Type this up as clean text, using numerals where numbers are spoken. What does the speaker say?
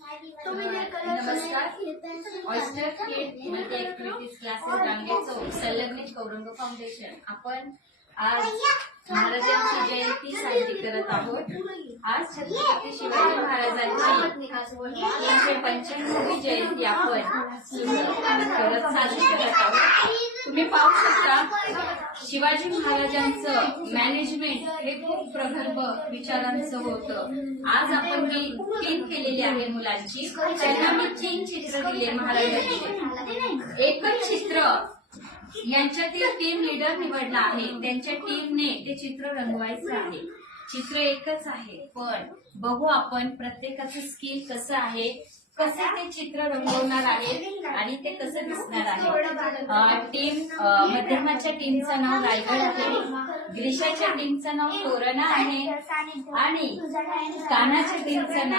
नमस्कार. ऑयस्टर किड multi activities classes रांगे चौक संलग्नित कौरंग foundation आपण आज महाराजांची जयंती साजरी करत आहोत. आज छत्रपती शिवाजी महाराजांची 395वी जयंती आपण साजरी करत आहोत. तुम्ही पाहू शकता शिवाजी महाराजांचं मॅनेजमेंट हे खूप प्रगल्भ विचारांचं होतं. आज आपण मी टीम केलेली आहे मुलांची. त्यांना मी 3 चित्र दिले महाराजांचे. एकच चित्र यांच्यातील टीम लीडर निवडला आहे. त्यांच्या टीमने ते चित्र रंगवायचं आहे. चित्र एकच आहे पण बघू आपण प्रत्येकाचं स्किल कसं आहे, कसे ते चित्र रंगवणार आहे आणि ते कसं दिसणार आहे. टीम मध्यमाच्या टीमचं नाव रायगड आहे, ग्रीशाच्या टीमचं नाव तोरणा आहे आणि कानाच्या टीमचं नाव